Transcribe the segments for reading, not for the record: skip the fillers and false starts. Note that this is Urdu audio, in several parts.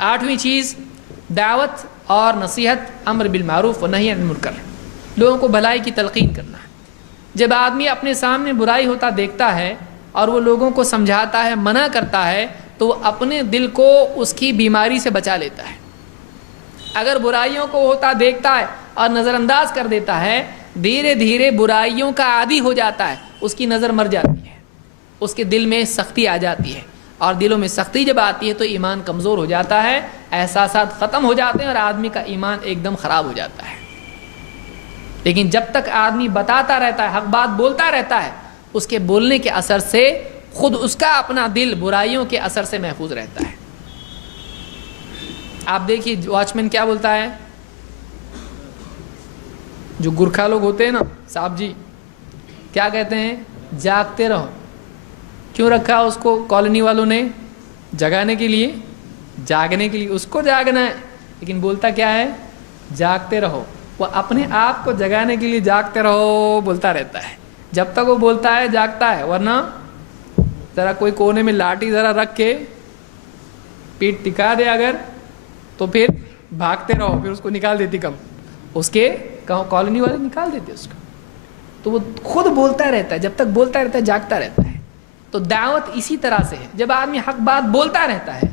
8ویں چیز دعوت اور نصیحت، امر بالمعروف و نہی عن المنکر، لوگوں کو بھلائی کی تلقین کرنا ہے۔ جب آدمی اپنے سامنے برائی ہوتا دیکھتا ہے اور وہ لوگوں کو سمجھاتا ہے، منع کرتا ہے، تو وہ اپنے دل کو اس کی بیماری سے بچا لیتا ہے۔ اگر برائیوں کو ہوتا دیکھتا ہے اور نظر انداز کر دیتا ہے، دھیرے دھیرے برائیوں کا عادی ہو جاتا ہے، اس کی نظر مر جاتی ہے، اس کے دل میں سختی آ جاتی ہے، اور دلوں میں سختی جب آتی ہے تو ایمان کمزور ہو جاتا ہے، احساسات ختم ہو جاتے ہیں اور آدمی کا ایمان ایک دم خراب ہو جاتا ہے۔ لیکن جب تک آدمی بتاتا رہتا ہے، حق بات بولتا رہتا ہے، اس کے بولنے کے اثر سے خود اس کا اپنا دل برائیوں کے اثر سے محفوظ رہتا ہے۔ آپ دیکھیے واچ مین کیا بولتا ہے، جو گورکھا لوگ ہوتے ہیں نا، صاحب جی کیا کہتے ہیں، جاگتے رہو۔ کیوں رکھا اس کو کالونی والوں نے؟ جگانے کے لیے، جاگنے کے لیے، اس کو جاگنا ہے، لیکن بولتا کیا ہے، جاگتے رہو۔ وہ اپنے آپ کو جگانے کے لیے جاگتے رہو بولتا رہتا ہے، جب تک وہ بولتا ہے جاگتا ہے، ورنہ ذرا کوئی کونے میں لاٹھی ذرا رکھ کے پیٹ ٹکا دے اگر، تو پھر بھاگتے رہو، پھر اس کو نکال دیتی کم، اس کے کالونی والے نکال دیتے اس کو۔ تو وہ خود بولتا رہتا ہے، جب تک بولتا رہتا ہے جاگتا رہتا ہے۔ تو دعوت اسی طرح سے ہے، جب آدمی حق بات بولتا رہتا ہے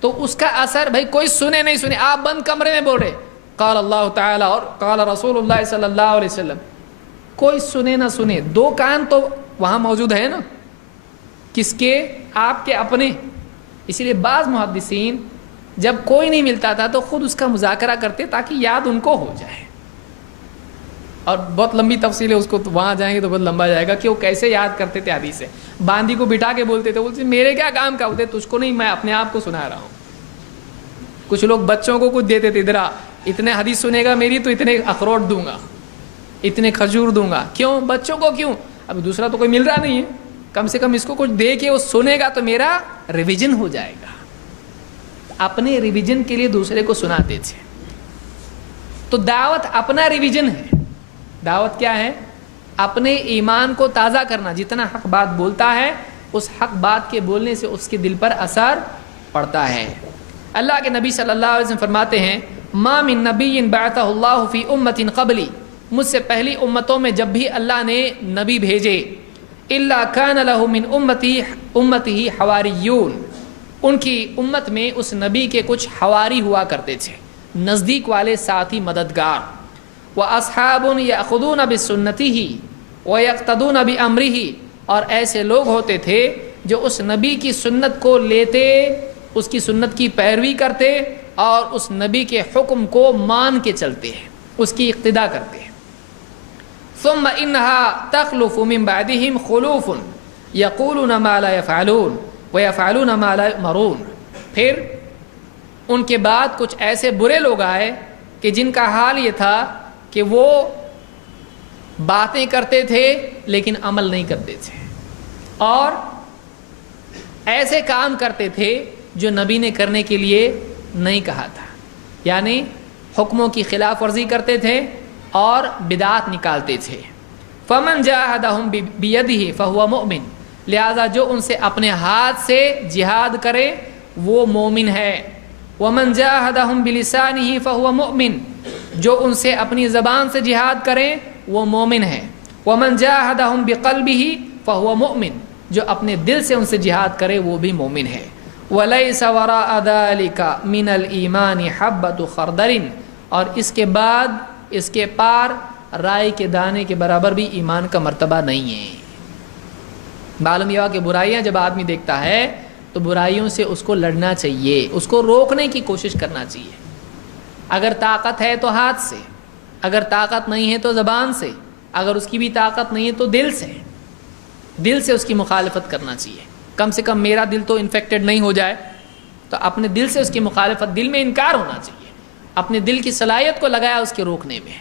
تو اس کا اثر، بھائی کوئی سنے نہیں سنے، آپ بند کمرے میں بول رہے قال اللہ تعالیٰ اور قال رسول اللہ صلی اللہ علیہ وسلم، کوئی سنے نہ سنے، دو کان تو وہاں موجود ہے نا، کس کے؟ آپ کے اپنے۔ اسی لیے بعض محدثین جب کوئی نہیں ملتا تھا تو خود اس کا مذاکرہ کرتے تاکہ یاد ان کو ہو جائے، اور بہت لمبی تفصیل ہے اس کو، تو وہاں جائیں گے تو بہت لمبا جائے گا کہ وہ کیسے یاد کرتے تھے حدیث سے۔ باندی کو بٹھا کے بولتے تھے، بولتے میرے کیا کام کا ہوتے، تجھ کو نہیں، میں اپنے آپ کو سنا رہا ہوں۔ کچھ لوگ بچوں کو کچھ دیتے تھے، ادھر اتنے حدیث سنے گا میری تو اتنے اخروٹ دوں گا، اتنے کھجور دوں گا۔ کیوں بچوں کو؟ کیوں؟ اب دوسرا تو کوئی مل رہا نہیں ہے، کم سے کم اس کو کچھ دے کے وہ سنے گا تو میرا ریویژن ہو جائے گا۔ اپنے ریویژن کے لیے دوسرے کو سناتے تھے۔ تو دعوت اپنا ریویژن ہے۔ دعوت کیا ہے؟ اپنے ایمان کو تازہ کرنا۔ جتنا حق بات بولتا ہے، اس حق بات کے بولنے سے اس کے دل پر اثر پڑتا ہے۔ اللہ کے نبی صلی اللہ علیہ وسلم فرماتے ہیں، ما من نبی بعثہ اللہ فی امت قبلی، مجھ سے پہلی امتوں میں جب بھی اللہ نے نبی بھیجے، الا کان لہ من امتہ حواریون، ان کی امت میں اس نبی کے کچھ حواری ہوا کرتے تھے، نزدیک والے ساتھی، مددگار۔ وَأَصْحَابٌ يَأْخُذُونَ بِسُنَّتِهِ وَيَقْتَدُونَ بِأَمْرِهِ، اور ایسے لوگ ہوتے تھے جو اس نبی کی سنت کو لیتے، اس کی سنت کی پیروی کرتے اور اس نبی کے حکم کو مان کے چلتے ہیں، اس کی اقتداء کرتے ہیں۔ ثم انها تخلف من بعدهم خلوف يقولون ما لا يفعلون ويفعلون ما لا يؤمرون، پھر ان کے بعد کچھ ایسے برے لوگ آئے کہ جن کا حال یہ تھا کہ وہ باتیں کرتے تھے لیکن عمل نہیں کرتے تھے، اور ایسے کام کرتے تھے جو نبی نے کرنے کے لیے نہیں کہا تھا، یعنی حکموں کی خلاف ورزی کرتے تھے اور بدعات نکالتے تھے۔ فمن جاہدہم بیدہ فہو مؤمن، لہذا جو ان سے اپنے ہاتھ سے جہاد کرے وہ مومن ہے۔ ومن جاہدہم بلسانہ فہو مؤمن، جو ان سے اپنی زبان سے جہاد کرے وہ مومن ہے۔ ومن جاہدہم بقلبہ فہو مؤمن، جو اپنے دل سے ان سے جہاد کرے وہ بھی مومن ہے۔ ولیس وراء ذلک من الایمان حبۃ خردل، اور اس کے بعد اس کے پار رائی کے دانے کے برابر بھی ایمان کا مرتبہ نہیں ہے۔ معلوم یہ ہوا کہ برائیاں جب آدمی دیکھتا ہے تو برائیوں سے اس کو لڑنا چاہیے، اس کو روکنے کی کوشش کرنا چاہیے۔ اگر طاقت ہے تو ہاتھ سے، اگر طاقت نہیں ہے تو زبان سے، اگر اس کی بھی طاقت نہیں ہے تو دل سے، دل سے اس کی مخالفت کرنا چاہیے۔ کم سے کم میرا دل تو انفیکٹڈ نہیں ہو جائے، تو اپنے دل سے اس کی مخالفت، دل میں انکار ہونا چاہیے، اپنے دل کی صلاحیت کو لگایا اس کے روکنے میں۔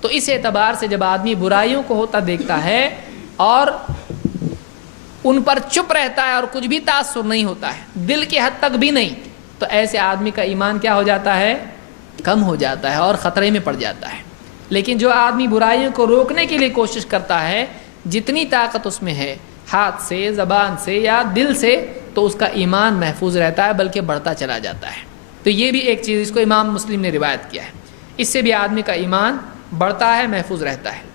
تو اس اعتبار سے جب آدمی برائیوں کو ہوتا دیکھتا ہے اور ان پر چپ رہتا ہے اور کچھ بھی تاثر نہیں ہوتا ہے، دل کی حد تک بھی نہیں، تو ایسے آدمی کا ایمان کیا ہو جاتا ہے؟ کم ہو جاتا ہے اور خطرے میں پڑ جاتا ہے۔ لیکن جو آدمی برائیوں کو روکنے کے لیے کوشش کرتا ہے، جتنی طاقت اس میں ہے، ہاتھ سے، زبان سے یا دل سے، تو اس کا ایمان محفوظ رہتا ہے بلکہ بڑھتا چلا جاتا ہے۔ تو یہ بھی ایک چیز، اس کو امام مسلم نے روایت کیا ہے، اس سے بھی آدمی کا ایمان بڑھتا ہے، محفوظ رہتا ہے۔